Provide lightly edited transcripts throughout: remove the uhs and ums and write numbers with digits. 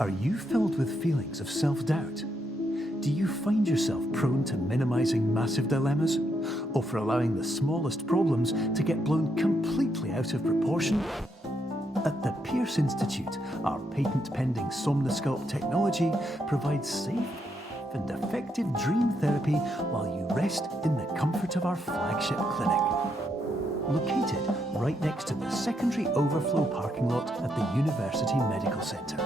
Are you filled with feelings of self-doubt? Do you find yourself prone to minimizing massive dilemmas, or for allowing the smallest problems to get blown completely out of proportion? At the Pierce Institute, our patent-pending Somnosculpt technology provides safe and effective dream therapy while you rest in the comfort of our flagship clinic. Located right next to the secondary overflow parking lot at the University Medical Center.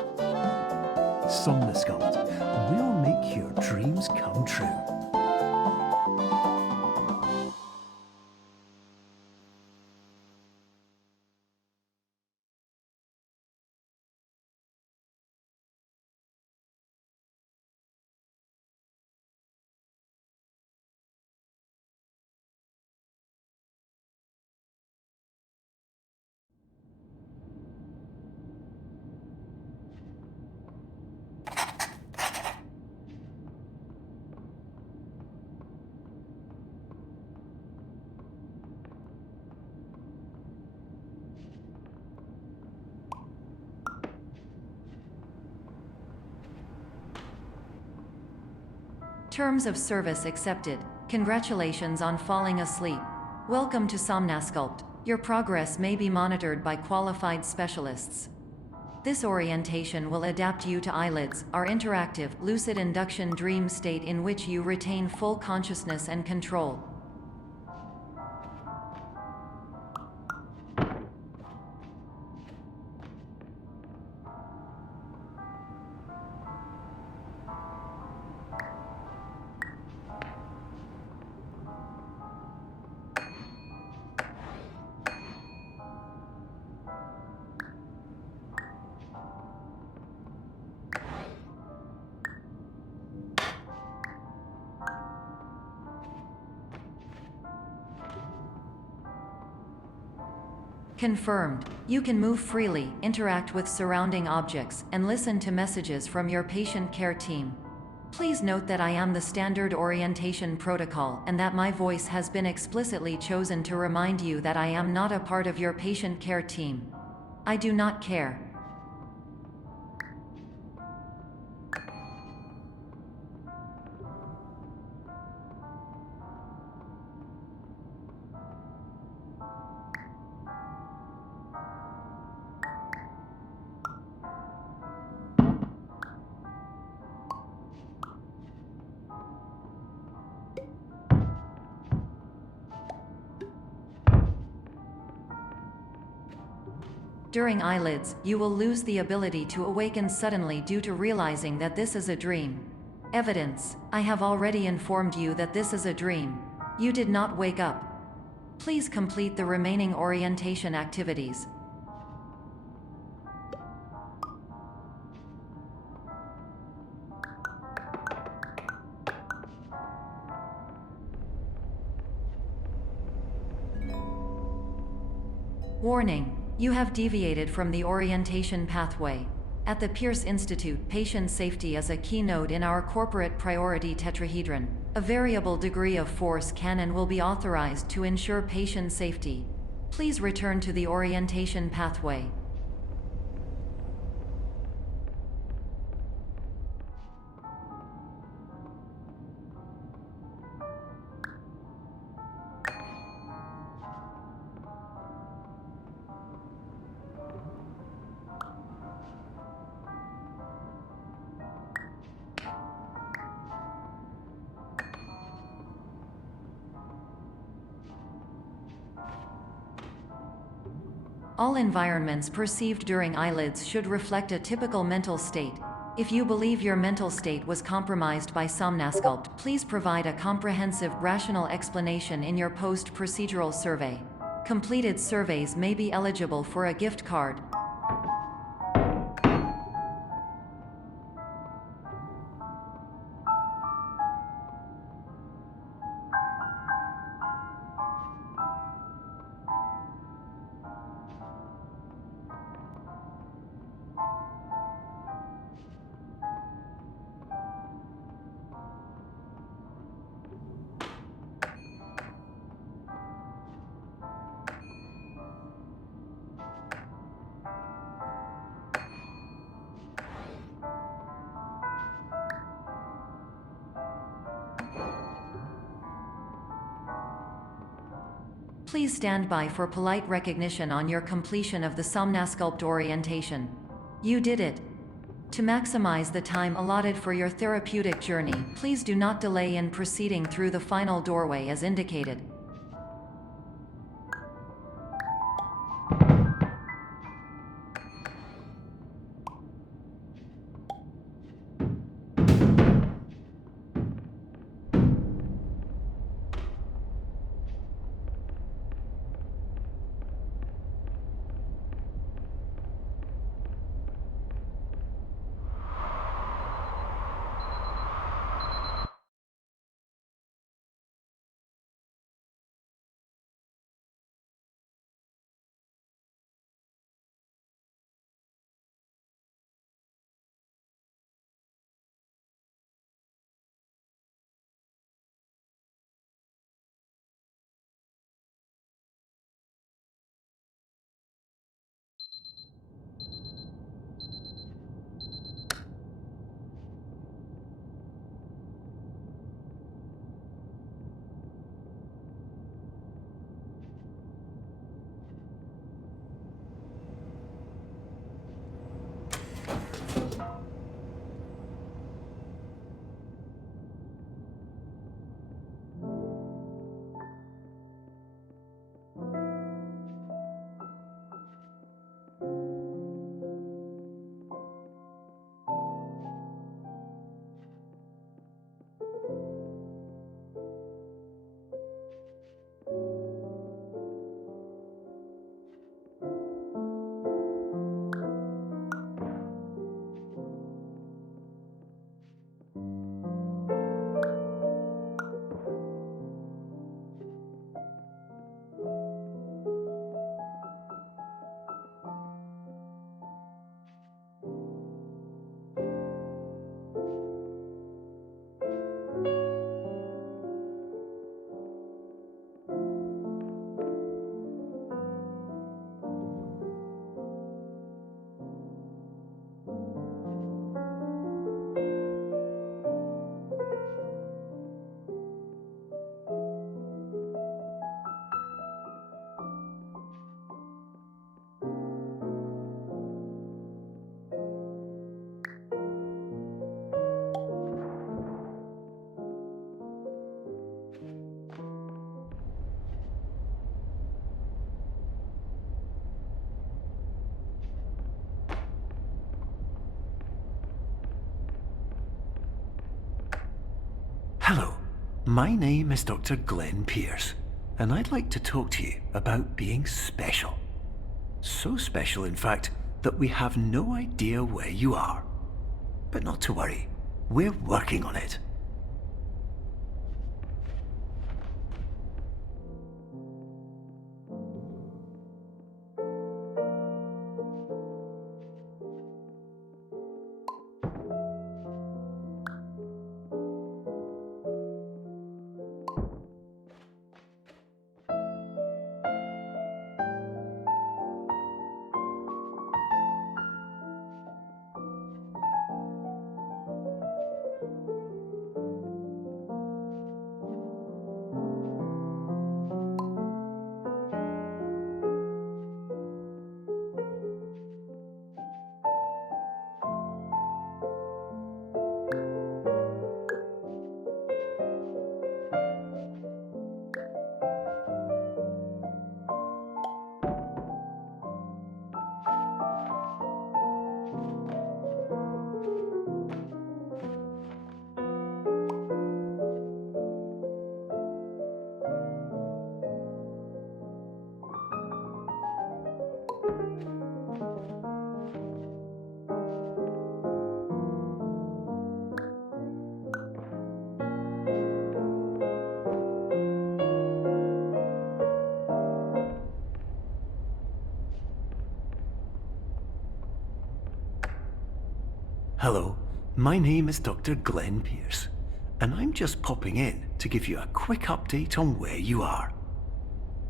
Somnosculpt, we'll make your dreams come true. Terms of service accepted. Congratulations on falling asleep. Welcome to Somnosculpt. Your progress may be monitored by qualified specialists. This orientation will adapt you to eyelids, our interactive, lucid induction dream state in which you retain full consciousness and control. Confirmed. You can move freely, interact with surrounding objects, and listen to messages from your patient care team. Please note that I am the standard orientation protocol and that my voice has been explicitly chosen to remind you that I am not a part of your patient care team. I do not care. During eyelids, you will lose the ability to awaken suddenly due to realizing that this is a dream. Evidence: I have already informed you that this is a dream. You did not wake up. Please complete the remaining orientation activities. Warning: you have deviated from the orientation pathway. At the Pierce Institute, patient safety is a keynote in our corporate priority tetrahedron. A variable degree of force can and will be authorized to ensure patient safety. Please return to the orientation pathway. All environments perceived during eyelids should reflect a typical mental state. If you believe your mental state was compromised by Somnosculpt, please provide a comprehensive, rational explanation in your post-procedural survey. Completed surveys may be eligible for a gift card. Please stand by for polite recognition on your completion of the Somnasculpt orientation. You did it. To maximize the time allotted for your therapeutic journey, please do not delay in proceeding through the final doorway as indicated. Hello, my name is Dr. Glenn Pierce, and I'd like to talk to you about being special. So special, in fact, that we have no idea where you are. But not to worry, we're working on it. Hello, my name is Dr. Glenn Pierce, and I'm just popping in to give you a quick update on where you are.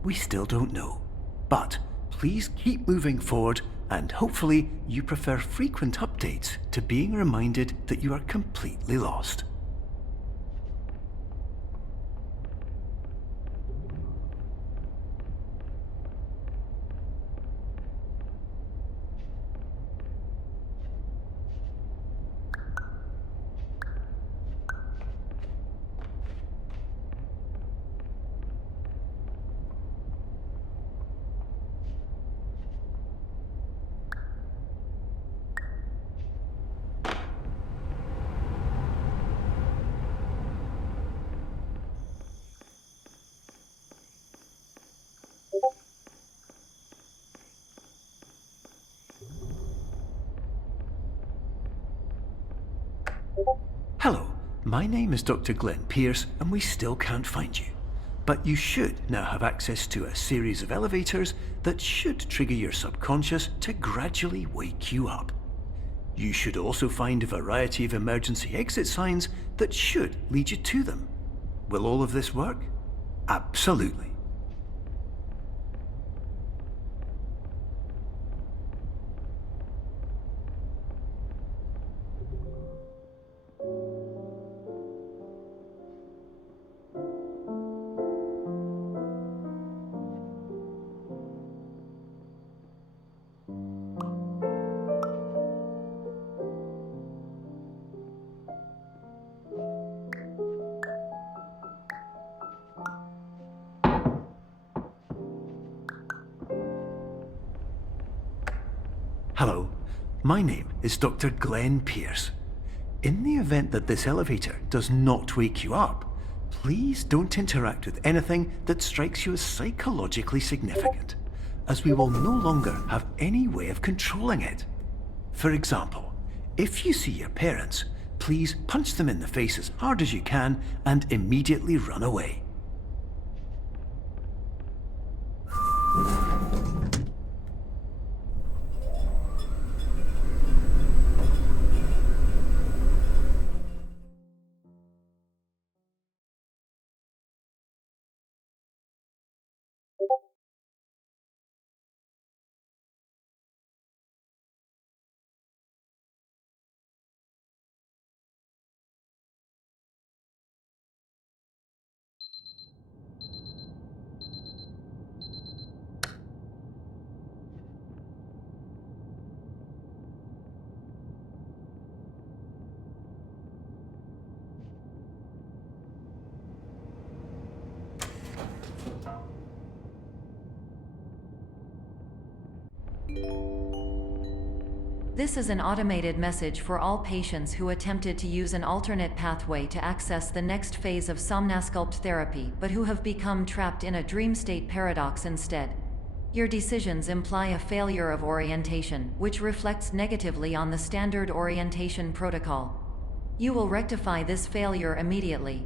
We still don't know, but please keep moving forward, and hopefully you prefer frequent updates to being reminded that you are completely lost. Hello, my name is Dr. Glenn Pierce, and we still can't find you. But you should now have access to a series of elevators that should trigger your subconscious to gradually wake you up. You should also find a variety of emergency exit signs that should lead you to them. Will all of this work? Absolutely. Hello, my name is Dr. Glenn Pierce. In the event that this elevator does not wake you up, please don't interact with anything that strikes you as psychologically significant, as we will no longer have any way of controlling it. For example, if you see your parents, please punch them in the face as hard as you can and immediately run away. This is an automated message for all patients who attempted to use an alternate pathway to access the next phase of Somnasculpt therapy, but who have become trapped in a dream state paradox instead. Your decisions imply a failure of orientation, which reflects negatively on the standard orientation protocol. You will rectify this failure immediately.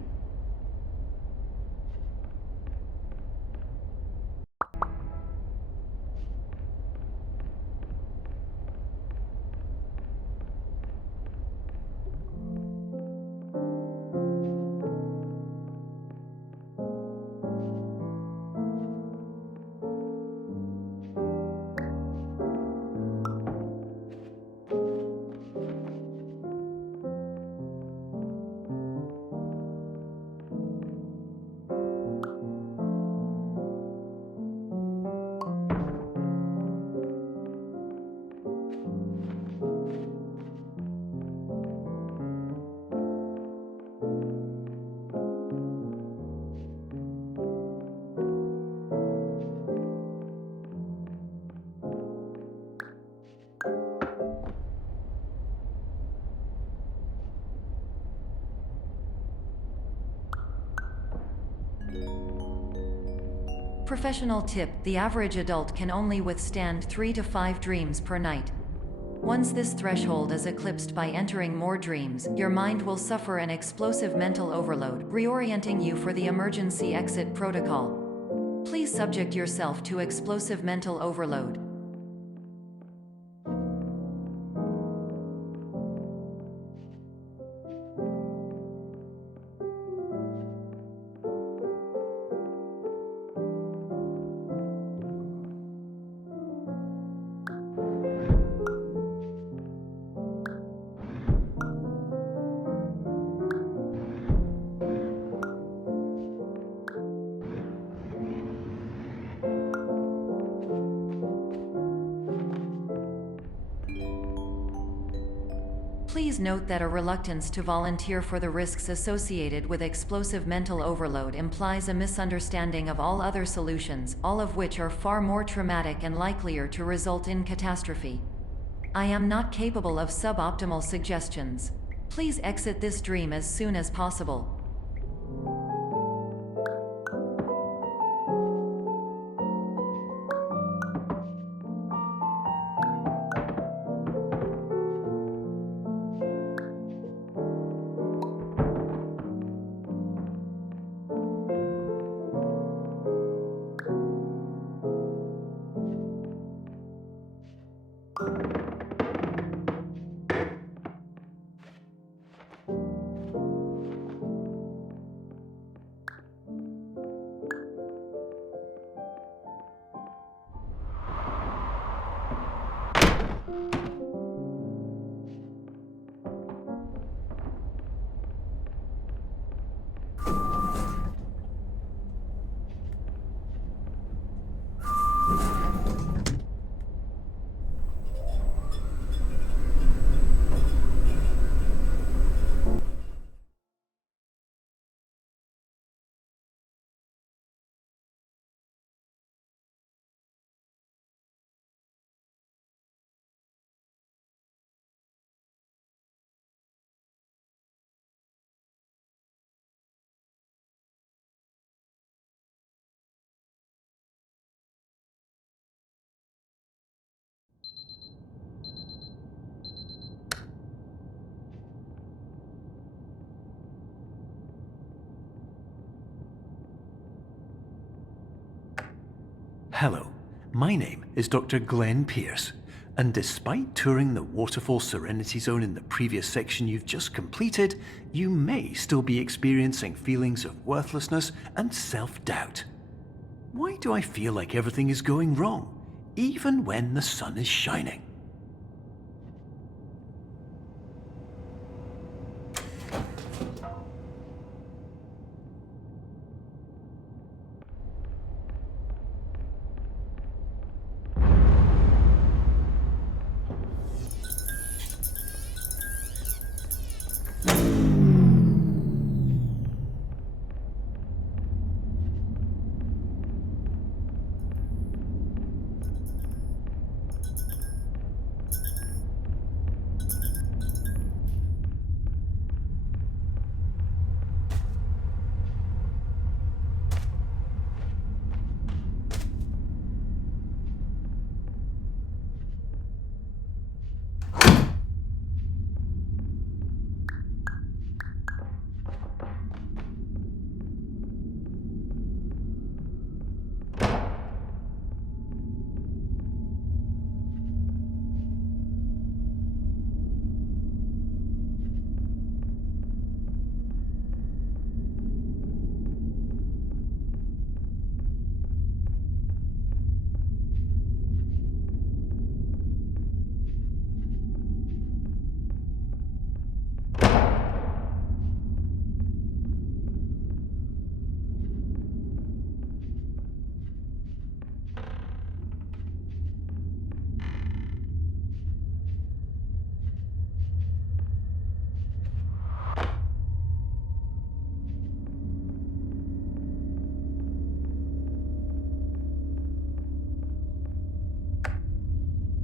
Professional tip: the average adult can only withstand 3 to 5 dreams per night. Once this threshold is eclipsed by entering more dreams, your mind will suffer an explosive mental overload, reorienting you for the emergency exit protocol. Please subject yourself to explosive mental overload. Please note that a reluctance to volunteer for the risks associated with explosive mental overload implies a misunderstanding of all other solutions, all of which are far more traumatic and likelier to result in catastrophe. I am not capable of suboptimal suggestions. Please exit this dream as soon as possible. Hello, my name is Dr. Glenn Pierce, and despite touring the Waterfall Serenity Zone in the previous section you've just completed, you may still be experiencing feelings of worthlessness and self-doubt. Why do I feel like everything is going wrong, even when the sun is shining?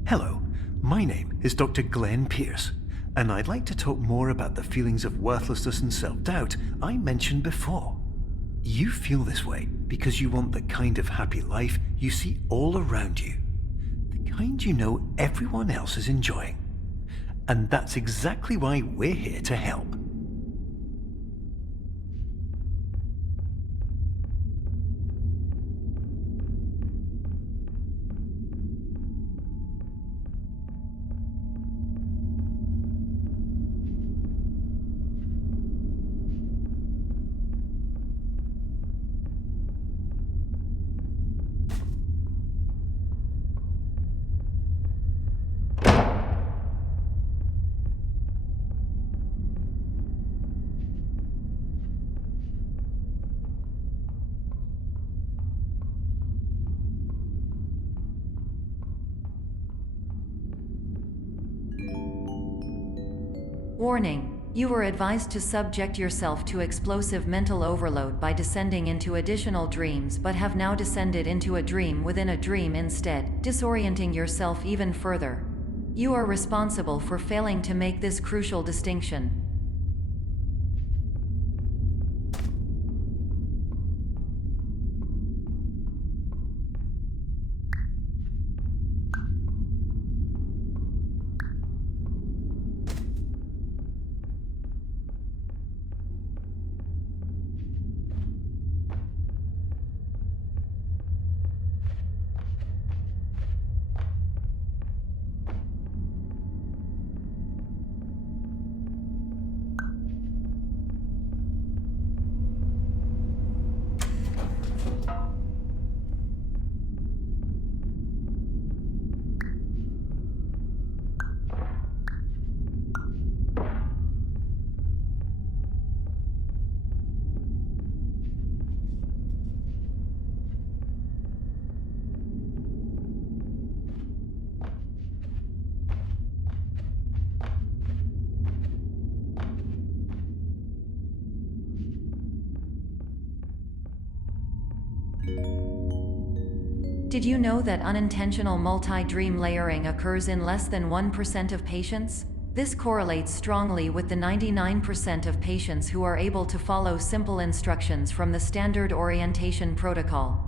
Hello, my name is Dr. Glenn Pierce, and I'd like to talk more about the feelings of worthlessness and self-doubt I mentioned before. You feel this way because you want the kind of happy life you see all around you, the kind you know everyone else is enjoying. And that's exactly why we're here to help. Warning: you were advised to subject yourself to explosive mental overload by descending into additional dreams, but have now descended into a dream within a dream instead, disorienting yourself even further. You are responsible for failing to make this crucial distinction. Did you know that unintentional multi-dream layering occurs in less than 1% of patients? This correlates strongly with the 99% of patients who are able to follow simple instructions from the standard orientation protocol.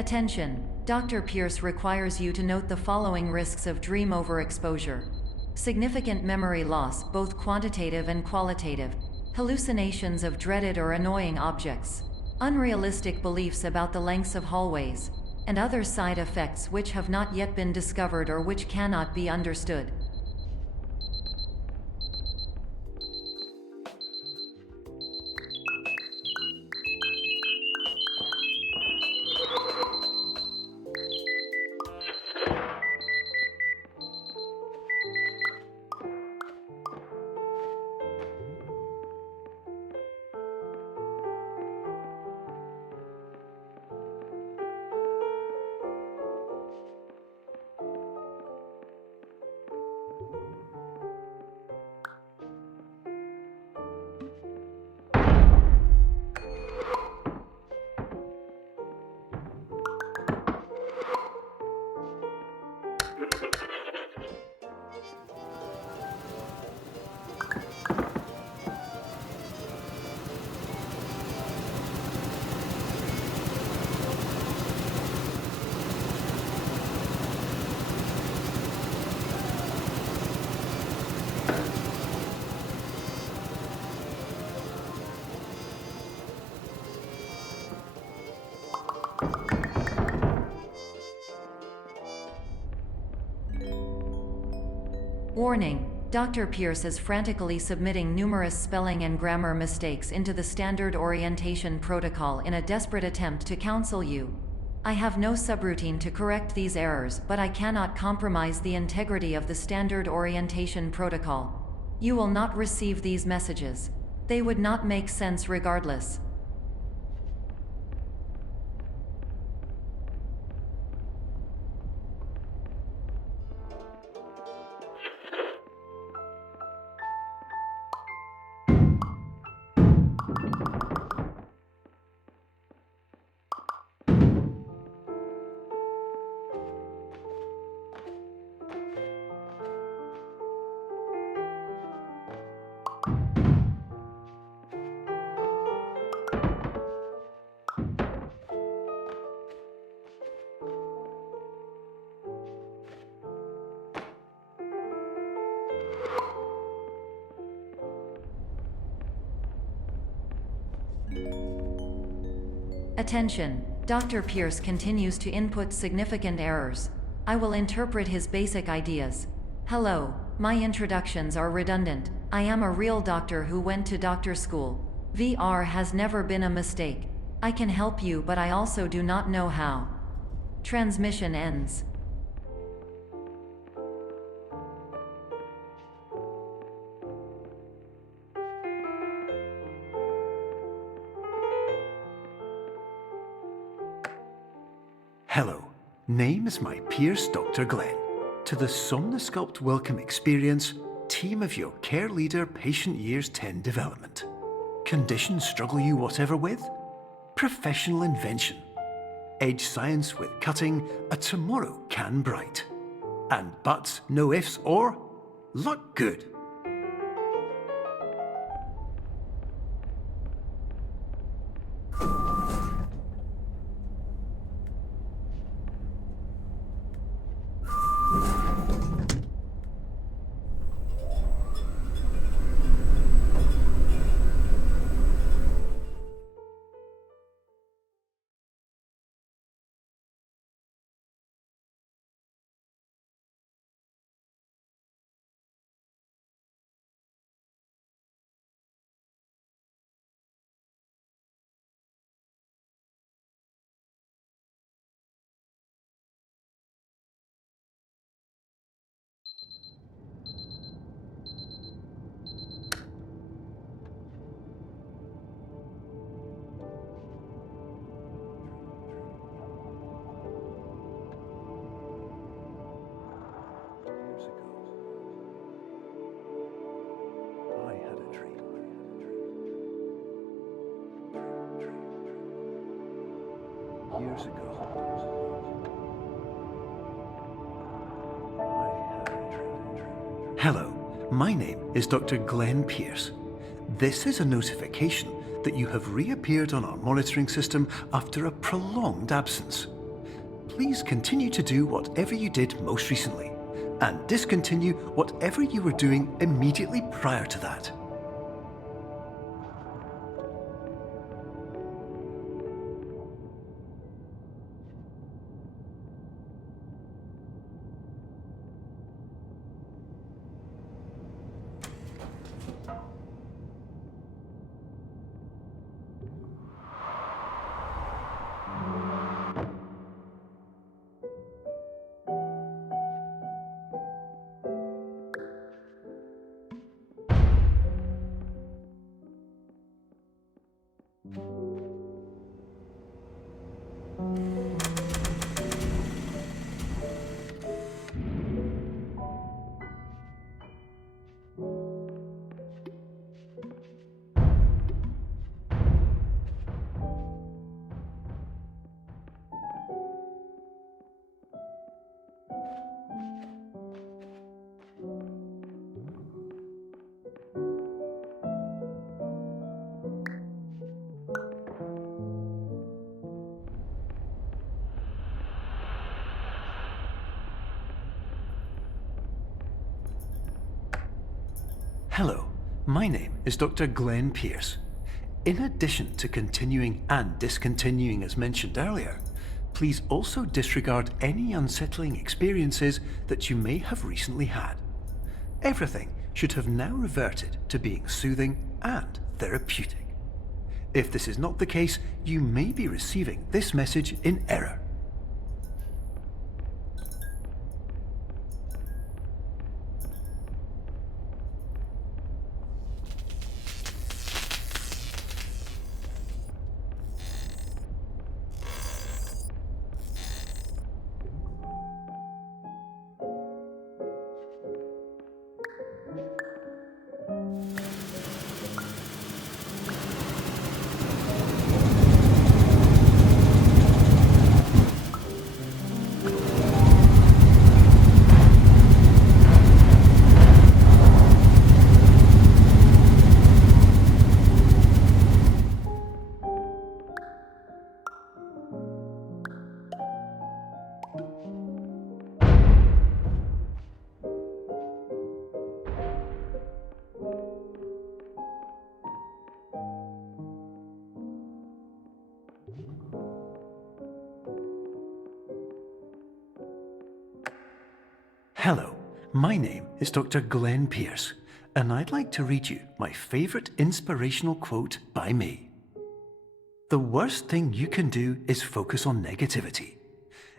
Attention! Dr. Pierce requires you to note the following risks of dream overexposure. Significant memory loss, both quantitative and qualitative. Hallucinations of dreaded or annoying objects. Unrealistic beliefs about the lengths of hallways. And other side effects which have not yet been discovered or which cannot be understood. Warning! Dr. Pierce is frantically submitting numerous spelling and grammar mistakes into the standard orientation protocol in a desperate attempt to counsel you. I have no subroutine to correct these errors, but I cannot compromise the integrity of the standard orientation protocol. You will not receive these messages. They would not make sense regardless. Attention! Dr. Pierce continues to input significant errors. I will interpret his basic ideas. Hello, my introductions are redundant. I am a real doctor who went to doctor school. VR has never been a mistake. I can help you, but I also do not know how. Transmission ends. Hello, name is my Pierce Dr. Glenn. To the Somnosculpt Welcome Experience, team of your care leader patient years 10 development. Conditions struggle you whatever with? Professional invention. Edge science with cutting, a tomorrow can bright. And buts, no ifs or? Luck good. years ago. Hello, my name is Dr. Glenn Pierce. This is a notification that you have reappeared on our monitoring system after a prolonged absence. Please continue to do whatever you did most recently, and discontinue whatever you were doing immediately prior to that. Hello, my name is Dr. Glenn Pierce. In addition to continuing and discontinuing as mentioned earlier, please also disregard any unsettling experiences that you may have recently had. Everything should have now reverted to being soothing and therapeutic. If this is not the case, you may be receiving this message in error. Hello, my name is Dr. Glenn Pierce, and I'd like to read you my favorite inspirational quote by me. The worst thing you can do is focus on negativity.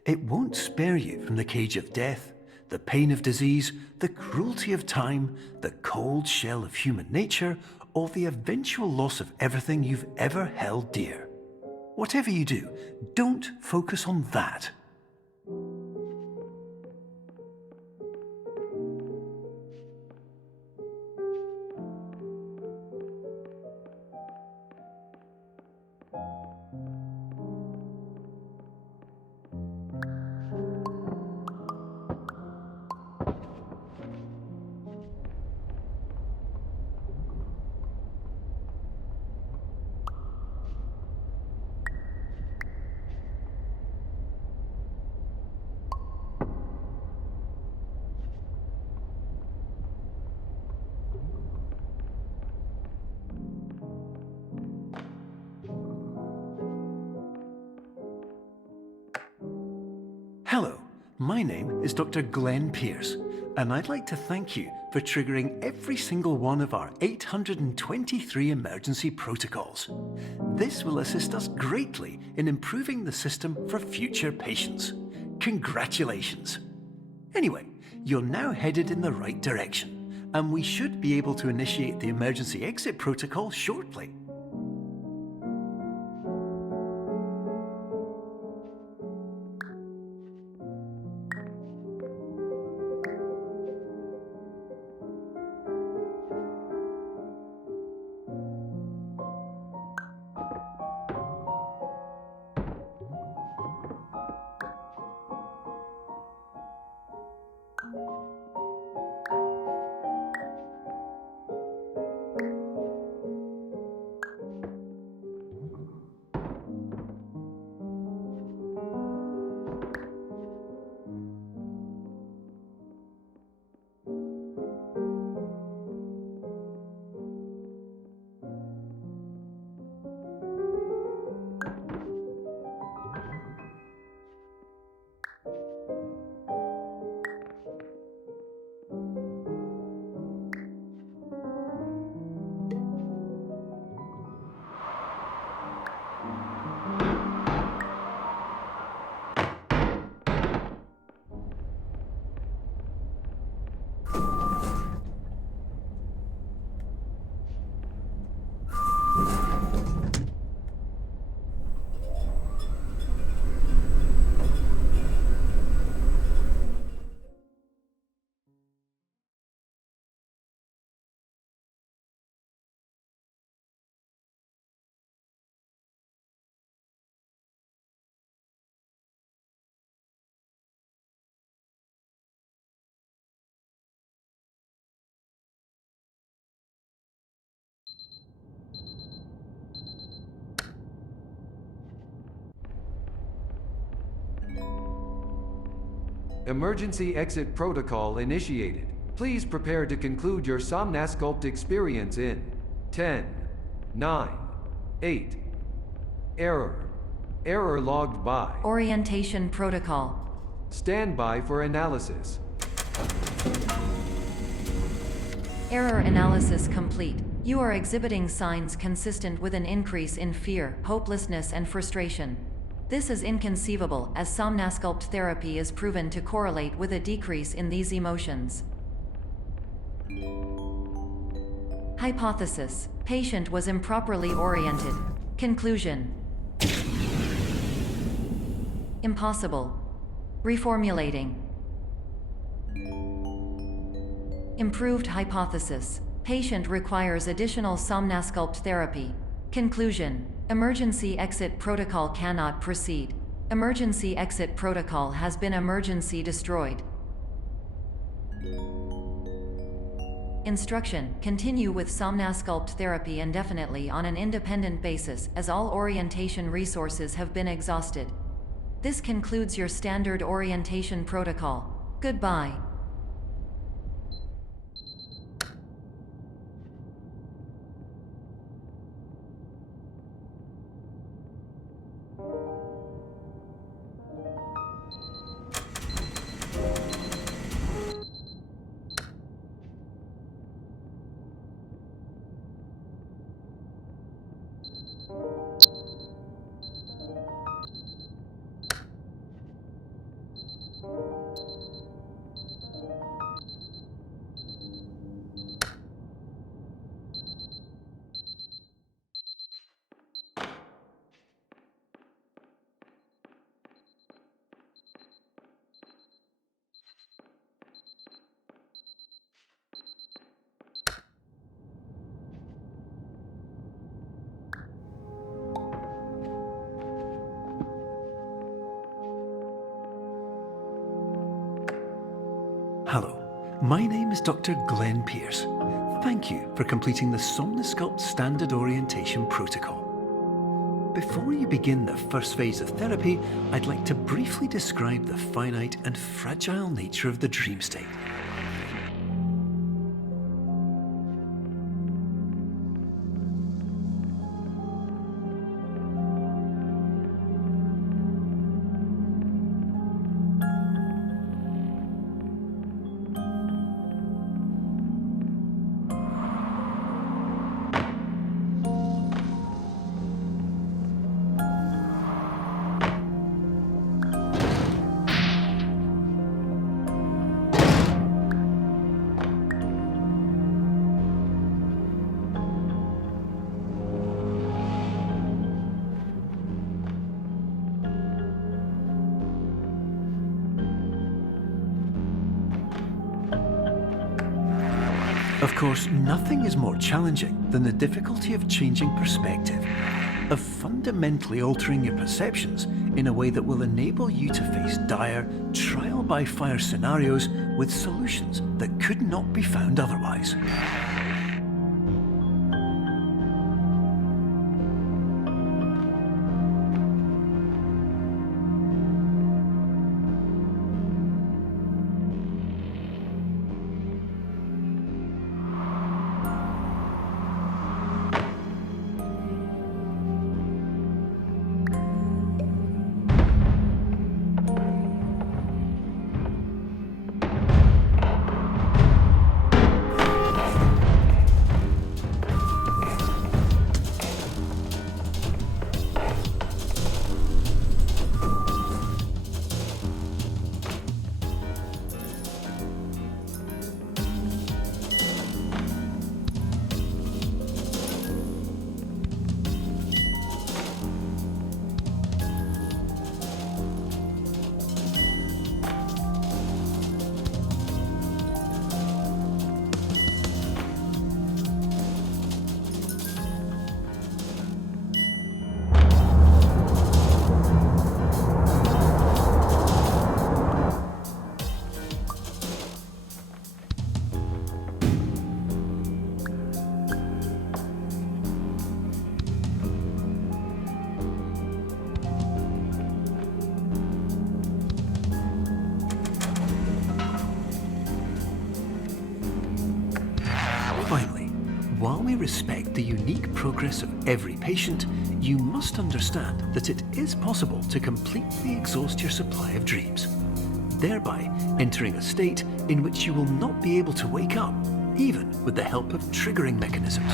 It won't spare you from the cage of death, the pain of disease, the cruelty of time, the cold shell of human nature, or the eventual loss of everything you've ever held dear. Whatever you do, don't focus on that. Hello, my name is Dr. Glenn Pierce, and I'd like to thank you for triggering every single one of our 823 emergency protocols. This will assist us greatly in improving the system for future patients. Congratulations! Anyway, you're now headed in the right direction, and we should be able to initiate the emergency exit protocol shortly. Emergency exit protocol initiated. Please prepare to conclude your Somnasculpt experience in 10, 9, 8. Error. Error logged by. Orientation protocol. Stand by for analysis. Error analysis complete. You are exhibiting signs consistent with an increase in fear, hopelessness, and frustration. This is inconceivable, as Somnasculpt therapy is proven to correlate with a decrease in these emotions. Hypothesis: patient was improperly oriented. Conclusion: impossible. Reformulating. Improved hypothesis: patient requires additional Somnasculpt therapy. Conclusion: emergency exit protocol cannot proceed. Emergency exit protocol has been emergency destroyed. Instruction: continue with Somnasculpt therapy indefinitely on an independent basis, as all orientation resources have been exhausted. This concludes your standard orientation protocol. Goodbye. Hello, my name is Dr. Glenn Pierce. Thank you for completing the Somnasculpt Standard Orientation Protocol. Before you begin the first phase of therapy, I'd like to briefly describe the finite and fragile nature of the dream state. Of course, nothing is more challenging than the difficulty of changing perspective, of fundamentally altering your perceptions in a way that will enable you to face dire, trial-by-fire scenarios with solutions that could not be found otherwise. while we respect the unique progress of every patient, you must understand that it is possible to completely exhaust your supply of dreams, thereby entering a state in which you will not be able to wake up, even with the help of triggering mechanisms.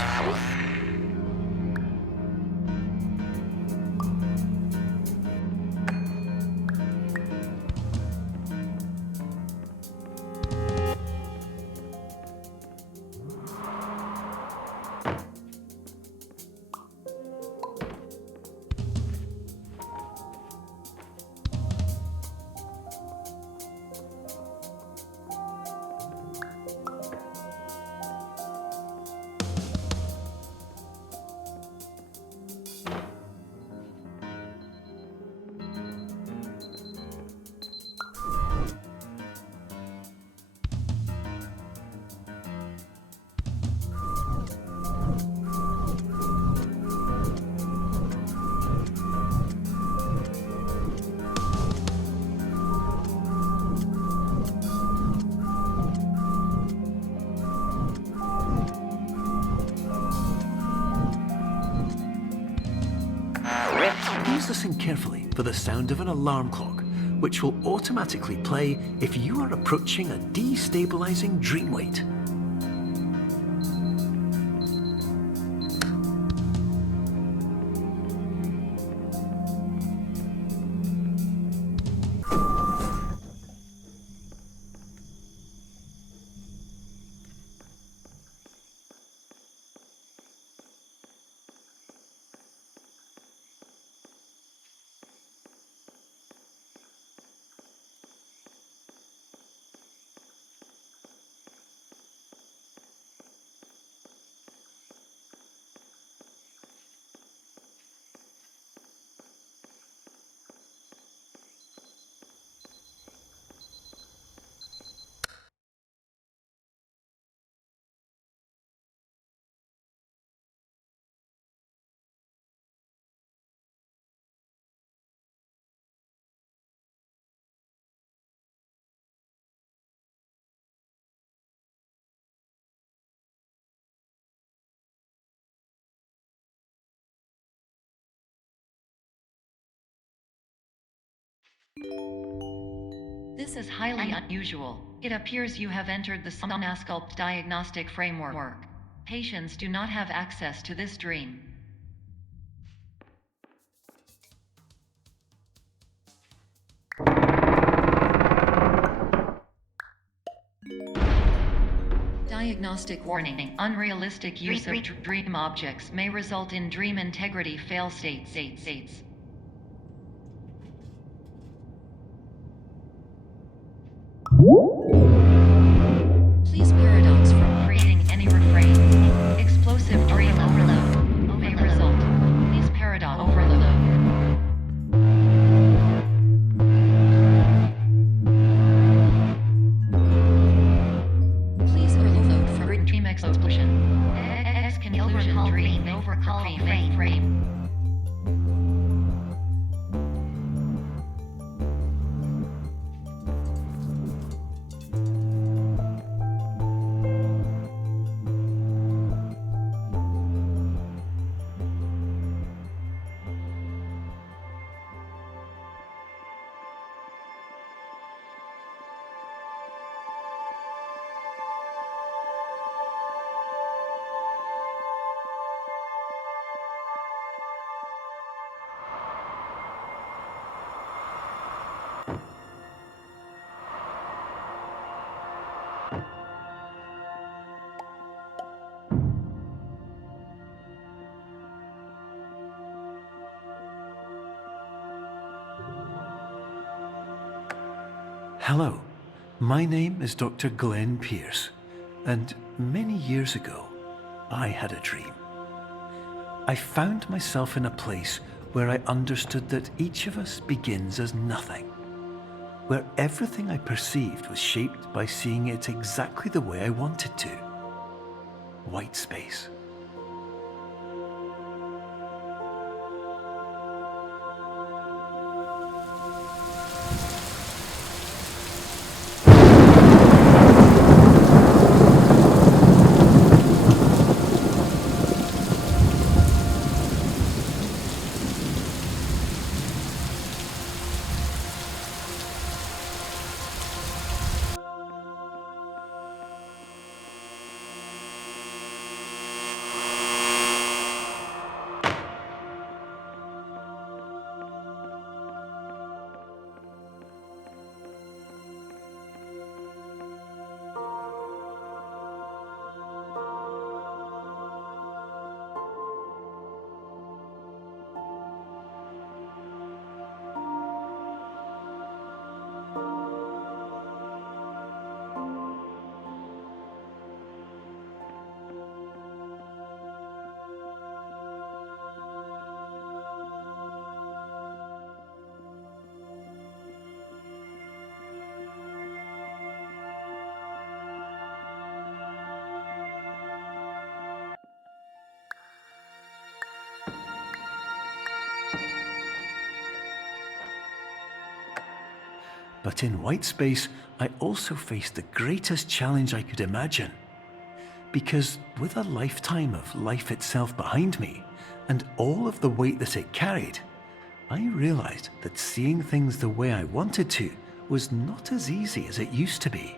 Please listen carefully for the sound of an alarm clock, which will automatically play if you are approaching a destabilizing dream weight. This is highly unusual. It appears you have entered the Somnasculpt diagnostic framework. Patients do not have access to this dream. Diagnostic warning. Unrealistic use of dream objects may result in dream integrity fail states. Please paradox from creating any refrains. Explosive dream overload may result. Please paradox overload. Please overload from dream explosion. Conclusion dream overcall frame. Hello, my name is Dr. Glenn Pierce, and many years ago, I had a dream. I found myself in a place where I understood that each of us begins as nothing, where everything I perceived was shaped by seeing it exactly the way I wanted to. White space. But in white space, I also faced the greatest challenge I could imagine. Because with a lifetime of life itself behind me, and all of the weight that it carried, I realized that seeing things the way I wanted to was not as easy as it used to be.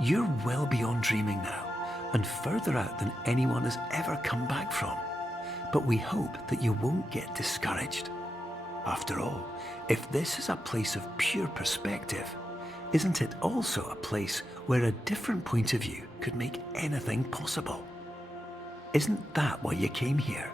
You're well beyond dreaming now, and further out than anyone has ever come back from. But we hope that you won't get discouraged. After all, if this is a place of pure perspective, isn't it also a place where a different point of view could make anything possible? Isn't that why you came here?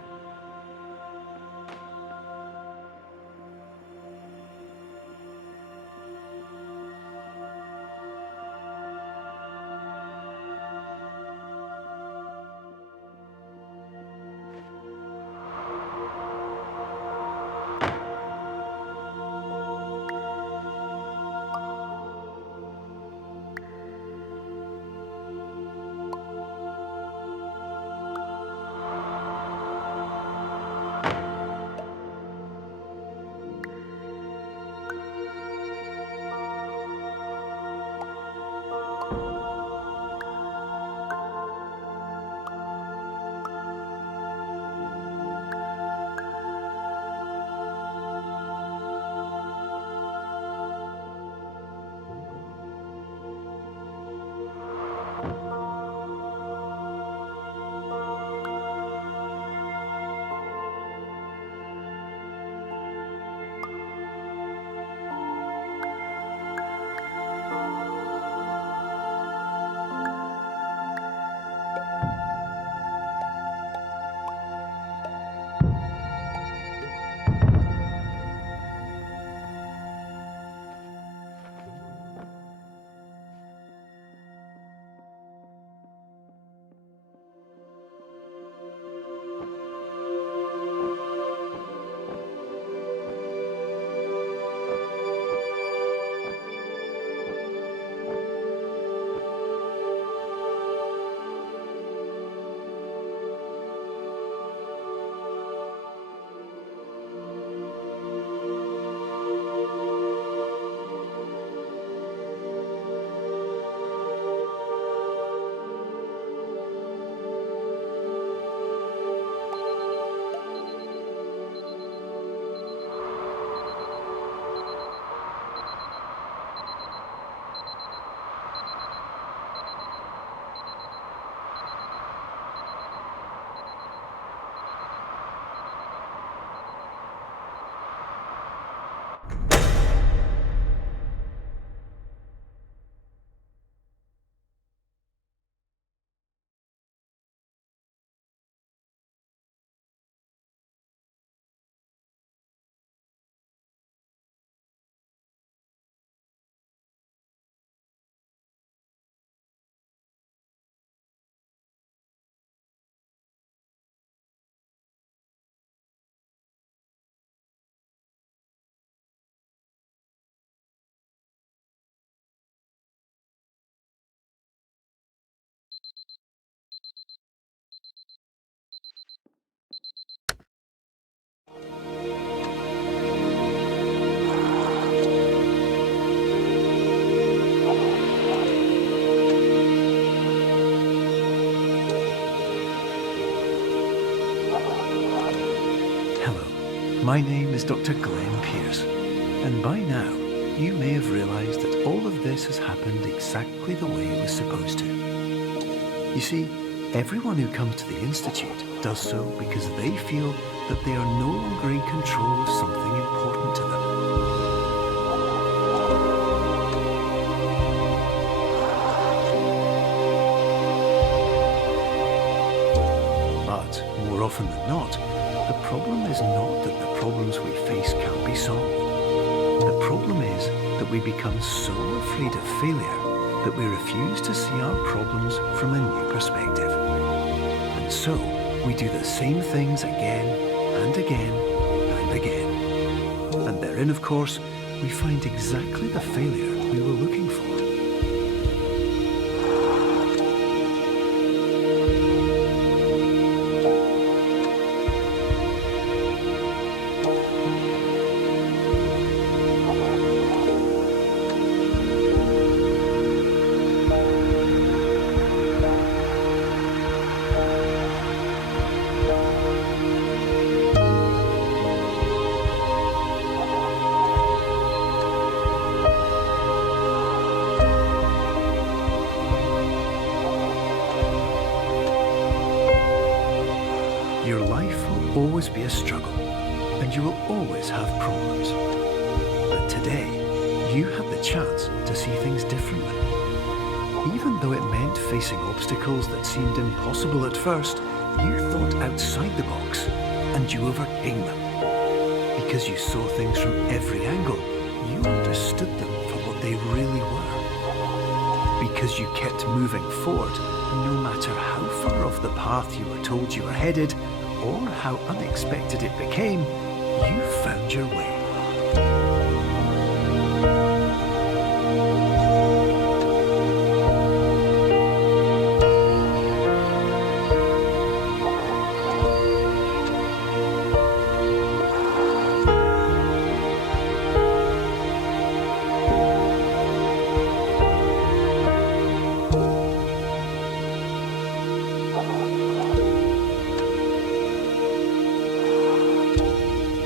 My name is Dr. Glenn Pierce, and by now you may have realized that all of this has happened exactly the way it was supposed to. You see, everyone who comes to the Institute does so because they feel that they are no longer in control of something important to them. But more often than not, the problem is not that the problems we face can't be solved. The problem is that we become so afraid of failure that we refuse to see our problems from a new perspective. And so, we do the same things again and again and again. And therein, of course, we find exactly the failure we were looking for. Your life will always be a struggle, and you will always have problems. But today, you have the chance to see things differently. Even though it meant facing obstacles that seemed impossible at first, you thought outside the box, and you overcame them. Because you saw things from every angle, you understood them for what they really were. Because you kept moving forward, no matter how far off the path you were told you were headed, or how unexpected it became, you found your way.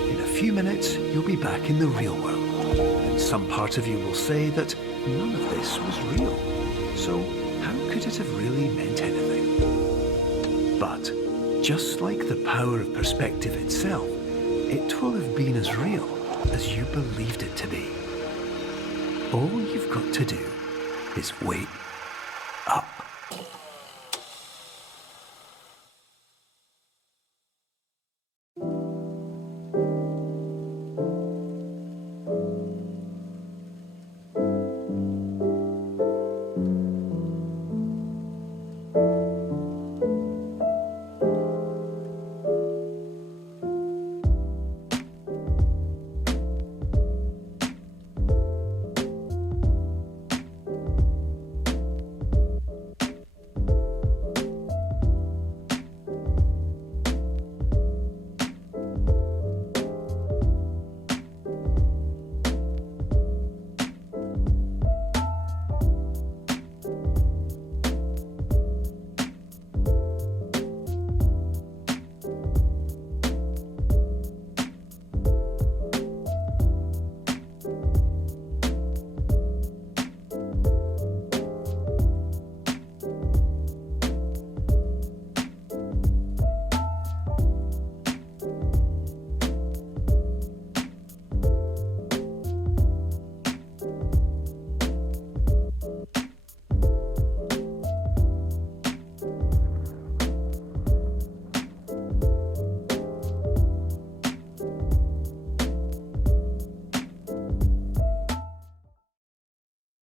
In a few minutes, you'll be back in the real world, and some part of you will say that none of this was real, so how could it have really meant anything? But, just like the power of perspective itself, it will have been as real as you believed it to be. All you've got to do is wait